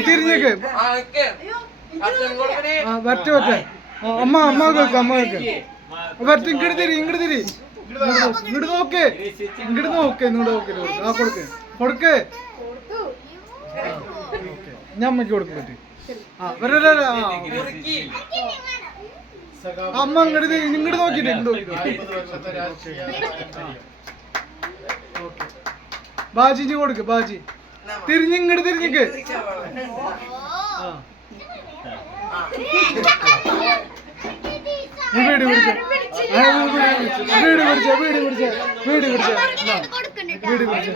തിരിഞ്ഞേക്ക് വറ്റ വറ്റ അമ്മ അമ്മ കേക്ക് അമ്മ കേക്ക് വറ്റ ഇങ്ങോട്ട് തിരി ഇങ്ങോട്ട് തിരി ഇങ്ങോട്ട് നോക്ക് ഇങ്ങോട്ട് നോക്ക് ഇങ്ങോട്ട് നോക്ക് ആ കൊടുക്ക് കൊടുക്ക് ഞാൻ അമ്മയ്ക്ക് കൊടുക്കും പറ്റി ആ വരാ അമ്മ ഇങ്ങോട്ട് തിരി ഇങ്ങോട്ട് നോക്കിട്ട് ബാജിന് കൊടുക്ക് ബാജി തിരിഞ്ഞിങ്ങോട്ട് തിരിഞ്ഞിക്ക് വീട് പിടിച്ച വീട് പിടിച്ച വീട് പിടിച്ച വീട് പിടിച്ച വീട് പിടിച്ച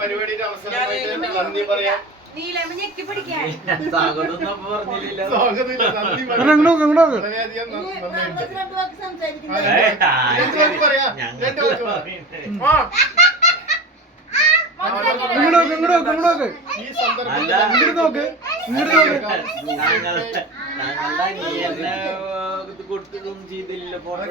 പരിപാടിയുടെ അവസാനമായിട്ട് നന്ദി പറയാം. കൊടുത്തതും ചെയ്തില്ല ഫോട്ടോ